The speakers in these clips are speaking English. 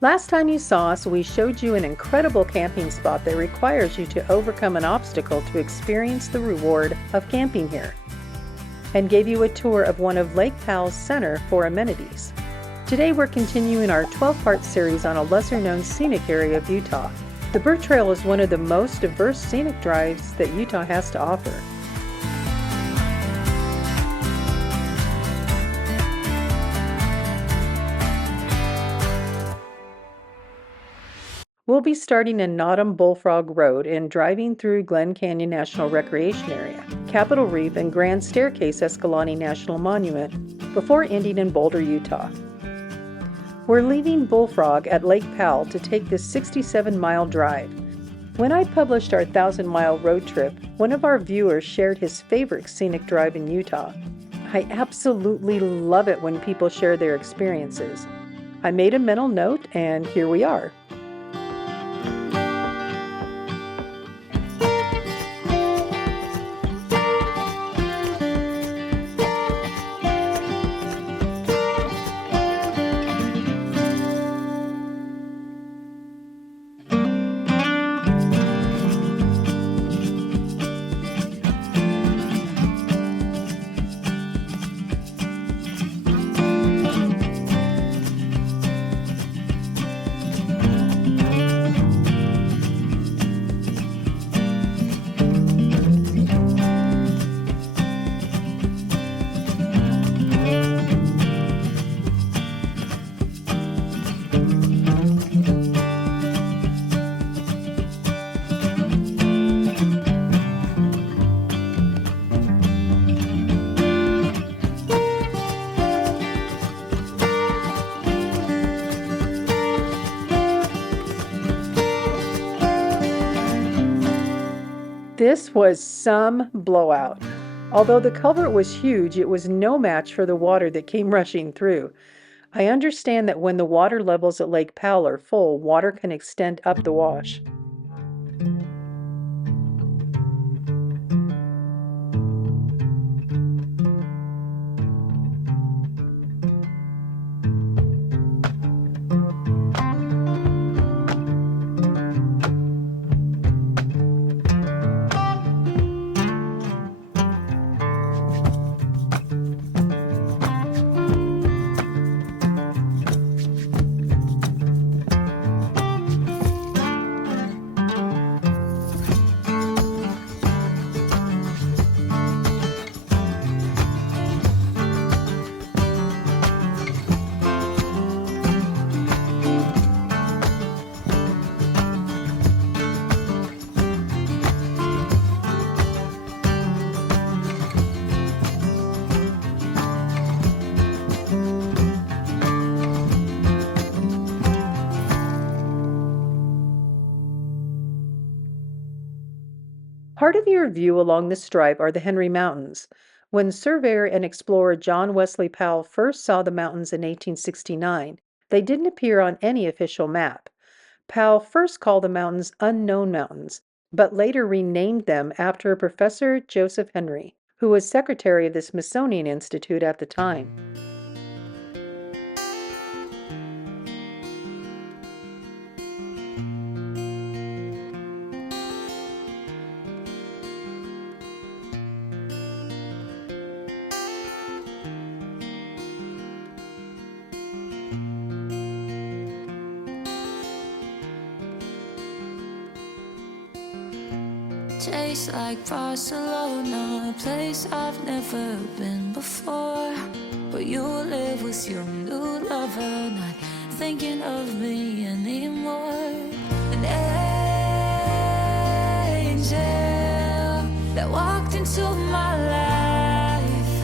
Last time you saw us, we showed you an incredible camping spot that requires you to overcome an obstacle to experience the reward of camping here, and gave you a tour of one of Lake Powell's center for amenities. Today we're continuing our 12-part series on a lesser-known scenic area of Utah. The Burr Trail is one of the most diverse scenic drives that Utah has to offer. We'll be starting in Notom-Bullfrog Road and driving through Glen Canyon National Recreation Area, Capitol Reef, and Grand Staircase-Escalante National Monument before ending in Boulder, Utah. We're leaving Bullfrog at Lake Powell to take this 67-mile drive. When I published our 1,000-mile road trip, one of our viewers shared his favorite scenic drive in Utah. I absolutely love it when people share their experiences. I made a mental note, and here we are. This was some blowout. Although the culvert was huge, it was no match for the water that came rushing through. I understand that when the water levels at Lake Powell are full, water can extend up the wash. Part of your view along this drive are the Henry Mountains. When surveyor and explorer John Wesley Powell first saw the mountains in 1869, they didn't appear on any official map. Powell first called the mountains Unknown Mountains, but later renamed them after Professor Joseph Henry, who was secretary of the Smithsonian Institute at the time. Tastes like Barcelona, a place I've never been before. Where you live with your new lover, not thinking of me anymore. An angel that walked into my life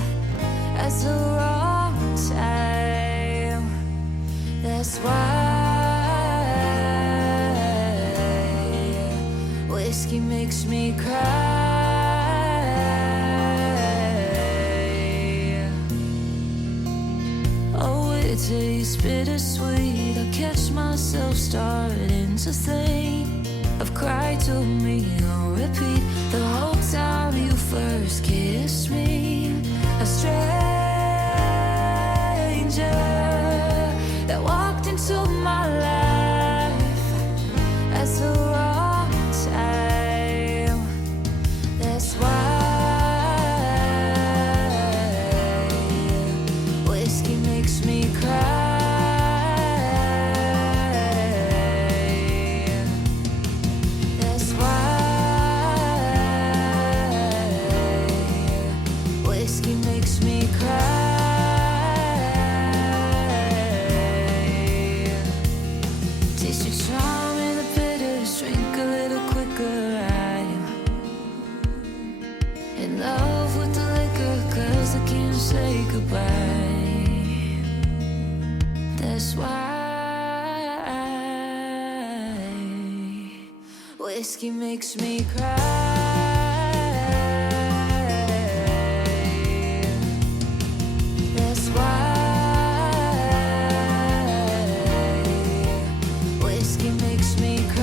at the wrong time. That's why whiskey makes me cry. Oh, it tastes bittersweet. I catch myself starting to think of cry to me on repeat the whole time you first kissed me. A stranger that walked into my life Taste your charm in the bitters, drink a little quicker. I'm in love with the liquor, 'cause I can't say goodbye. That's why whiskey makes me cry. That's why whiskey makes me cry.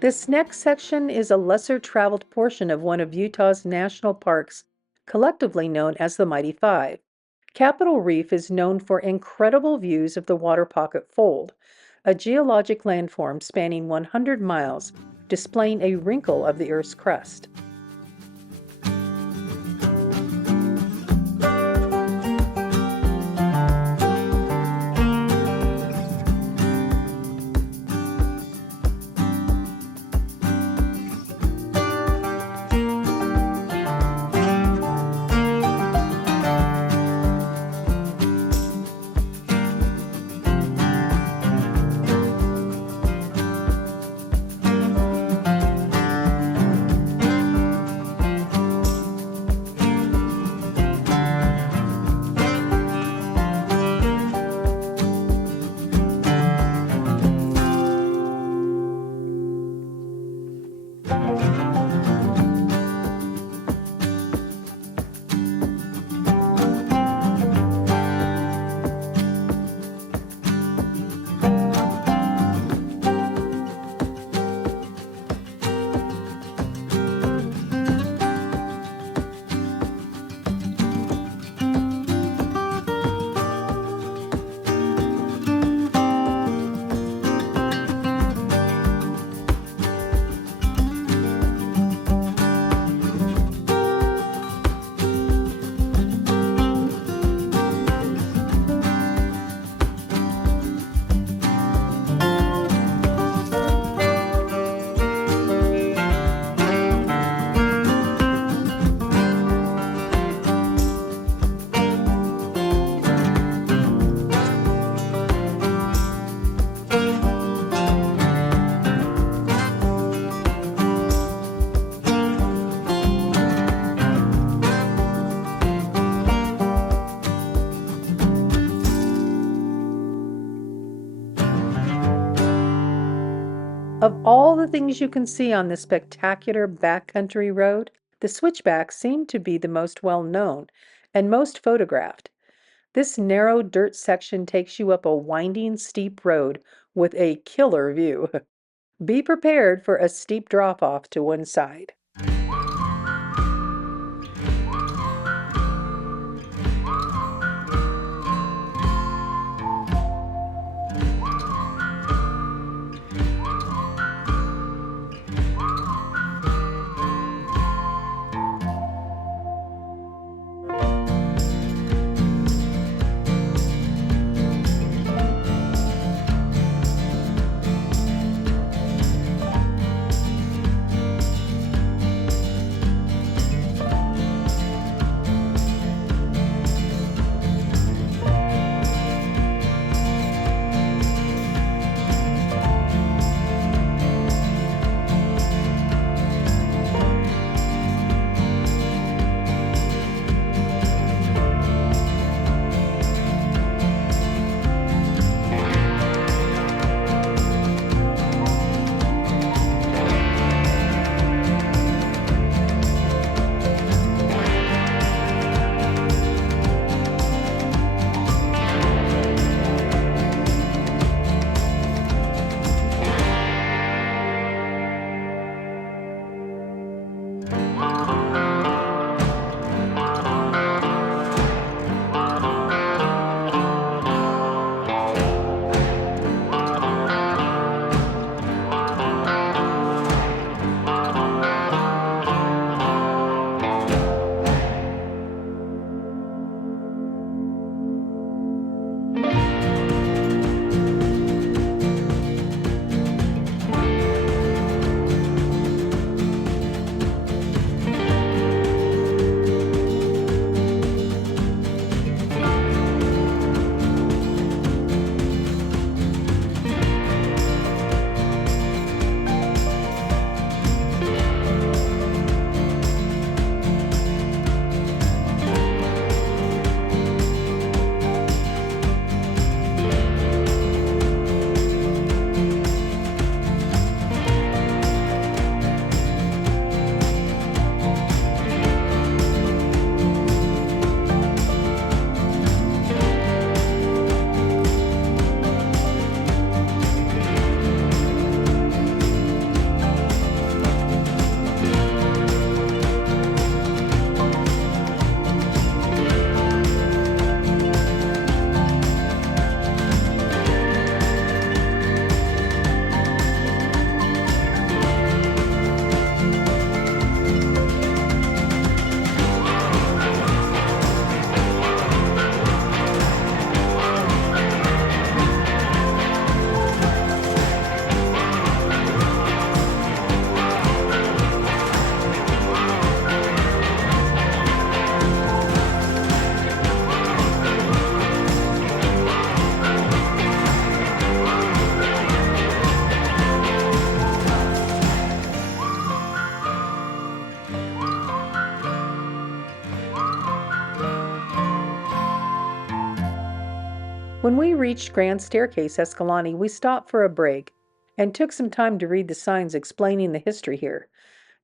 This next section is a lesser traveled portion of one of Utah's national parks, collectively known as the Mighty Five. Capitol Reef is known for incredible views of the Waterpocket Fold, a geologic landform spanning 100 miles, displaying a wrinkle of the Earth's crust. Of all the things you can see on this spectacular backcountry road, the Switchbacks seem to be the most well-known and most photographed. This narrow dirt section takes you up a winding, steep road with a killer view. Be prepared for a steep drop-off to one side. When we reached Grand Staircase-Escalante, we stopped for a break and took some time to read the signs explaining the history here.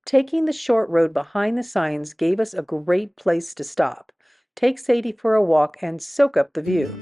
Taking the short road behind the signs gave us a great place to stop, take Sadie for a walk, and soak up the view.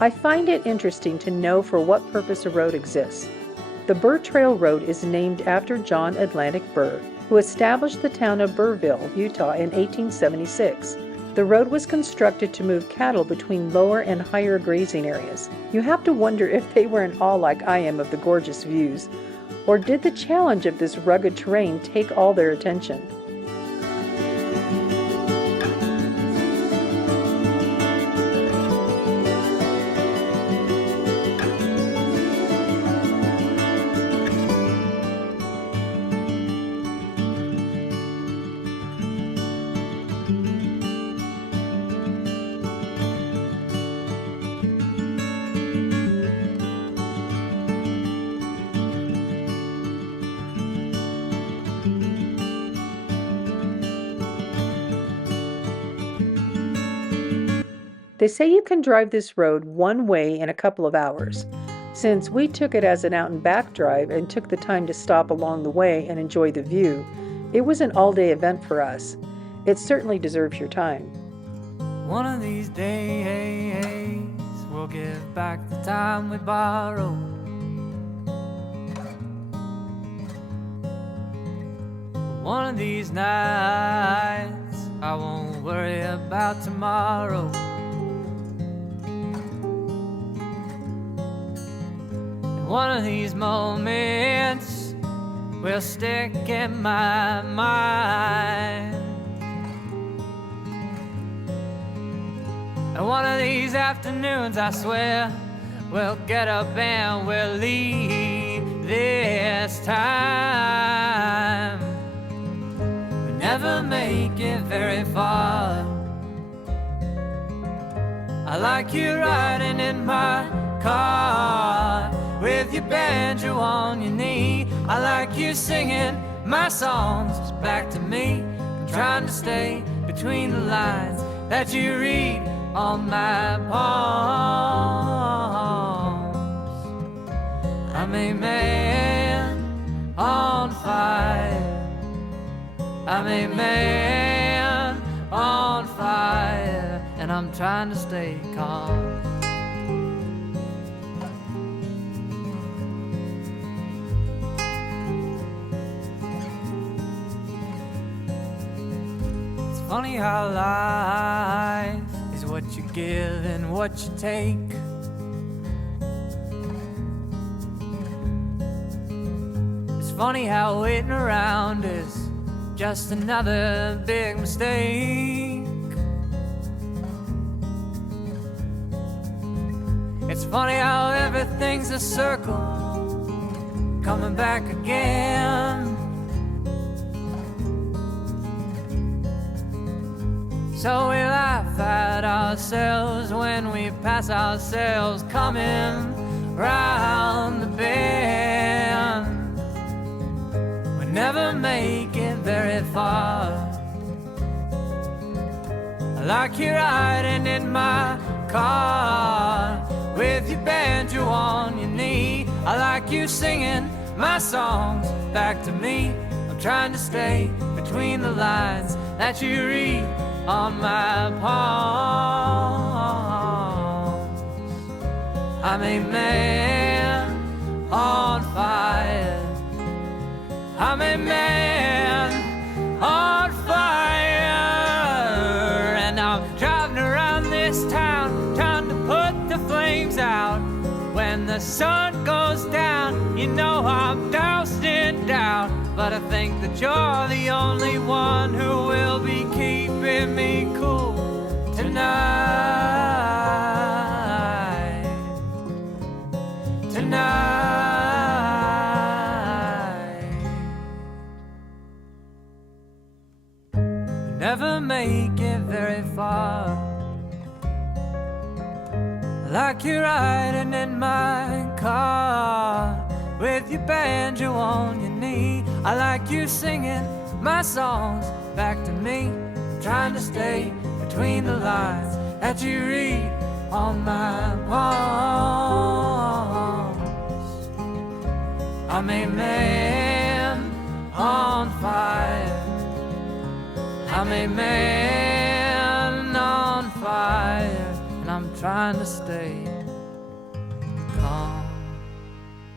I find it interesting to know for what purpose a road exists. The Burr Trail Road is named after John Atlantic Burr, who established the town of Burrville, Utah in 1876. The road was constructed to move cattle between lower and higher grazing areas. You have to wonder if they were in awe like I am of the gorgeous views, or did the challenge of this rugged terrain take all their attention? They say you can drive this road one way in a couple of hours. Since we took it as an out and back drive and took the time to stop along the way and enjoy the view, it was an all-day event for us. It certainly deserves your time. One of these days we'll give back the time we borrowed. One of these nights I won't worry about tomorrow. One of these moments will stick in my mind. And one of these afternoons, I swear, we'll get up and we'll leave this time. But never make it very far. I like you riding in my car with your banjo on your knee. I like you singing my songs back to me. I'm trying to stay between the lines that you read on my palms. I'm a man on fire. I'm a man on fire, and I'm trying to stay calm. It's funny how life is what you give and what you take. It's funny how waiting around is just another big mistake. It's funny how everything's a circle, coming back again. So we laugh at ourselves when we pass ourselves coming round the bend. We never make it very far. I like you riding in my car with your banjo on your knee. I like you singing my songs back to me. I'm trying to stay between the lines that you read on my palms. I'm a man on fire. I'm a man on fire. And I'm driving around this town trying to put the flames out. When the sun goes down, you know I'm doused in doubt. But I think that you're the only one who will be keeping me cool tonight. Tonight. We never make it very far. Like you're riding in my car with your banjo on your knee. I like you singing my songs back to me. Trying to stay between the lines that you read on my palms. I'm a man on fire. I'm a man on fire, and I'm trying to stay calm.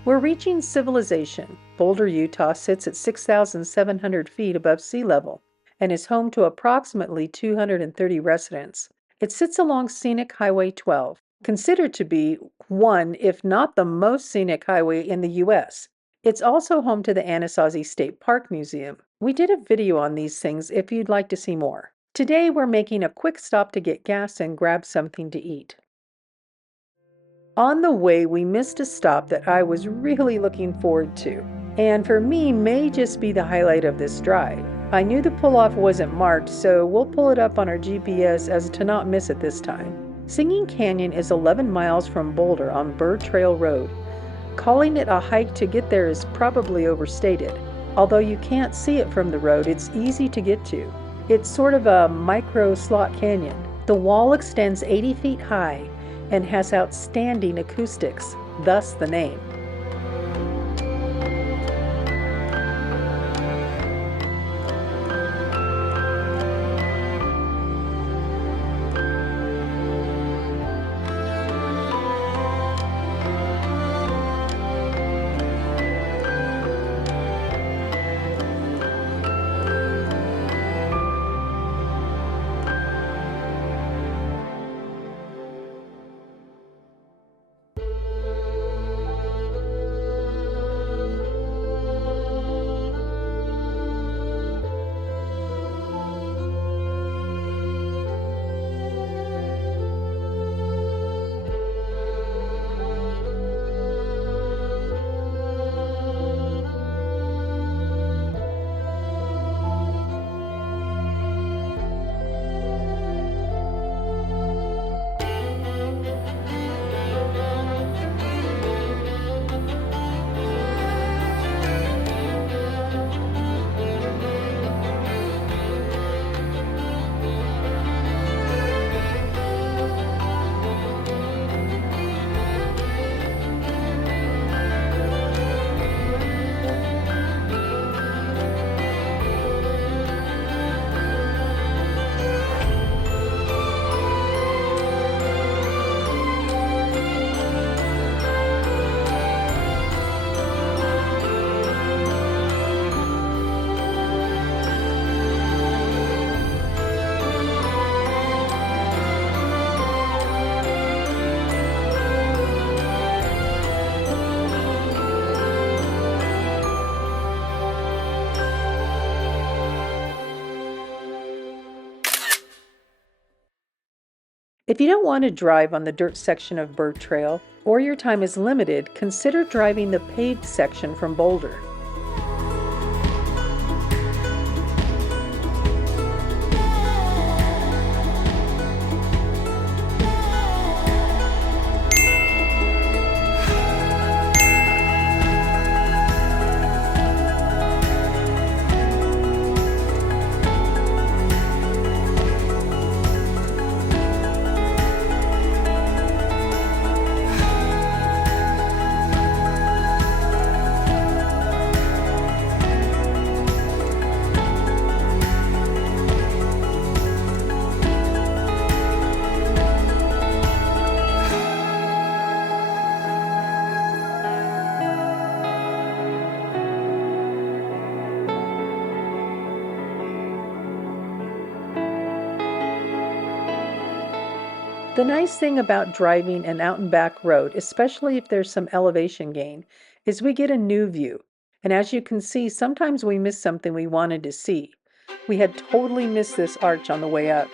We're reaching civilization. Boulder, Utah sits at 6,700 feet above sea level and is home to approximately 230 residents. It sits along Scenic Highway 12, considered to be one, if not the most scenic highway in the U.S. It's also home to the Anasazi State Park Museum. We did a video on these things if you'd like to see more. Today we're making a quick stop to get gas and grab something to eat. On the way, we missed a stop that I was really looking forward to, and for me may just be the highlight of this drive. I knew the pull-off wasn't marked, so we'll pull it up on our GPS as to not miss it this time. Singing Canyon is 11 miles from Boulder on Burr Trail Road. Calling it a hike to get there is probably overstated. Although you can't see it from the road, it's easy to get to. It's sort of a micro slot canyon. The wall extends 80 feet high and has outstanding acoustics, thus the name. If you don't want to drive on the dirt section of Burr Trail, or your time is limited, consider driving the paved section from Boulder. The nice thing about driving an out and back road, especially if there's some elevation gain, is we get a new view. And as you can see, sometimes we miss something we wanted to see. We had totally missed this arch on the way up.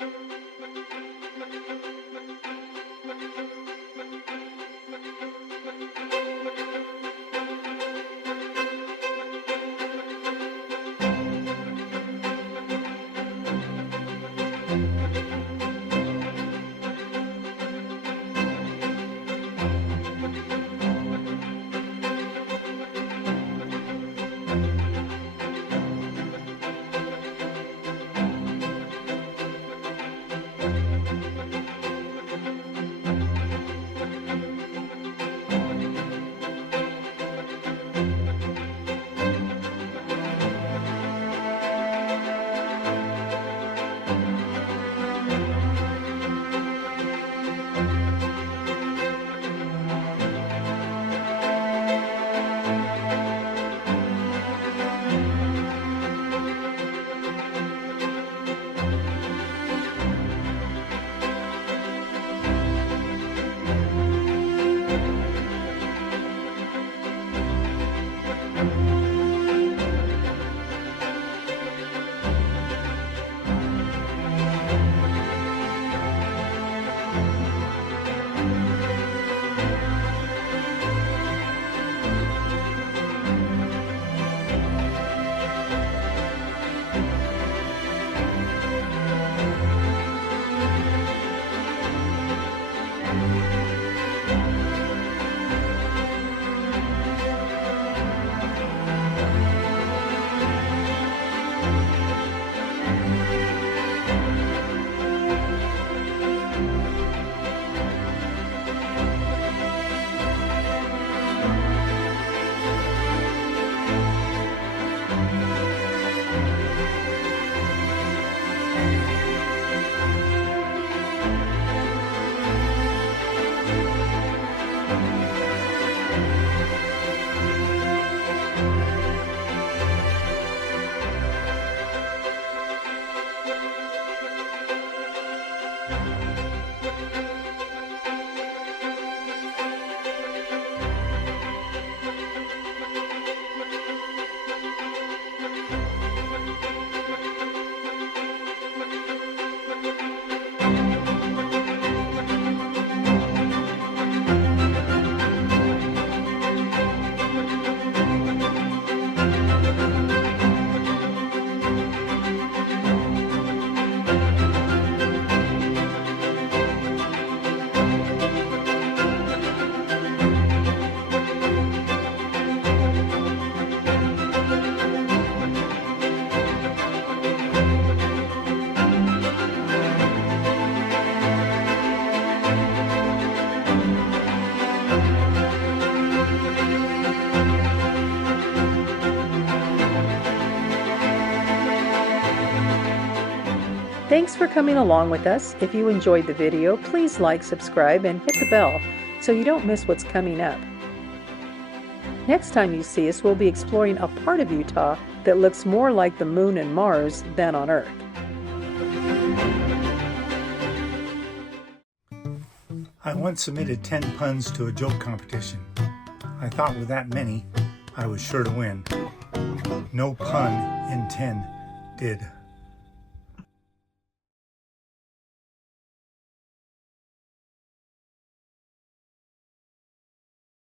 Thanks for coming along with us. If you enjoyed the video, please like, subscribe, and hit the bell so you don't miss what's coming up. Next time you see us, we'll be exploring a part of Utah that looks more like the moon and Mars than on Earth. I once submitted 10 puns to a joke competition. I thought with that many, I was sure to win. No pun in 10 did.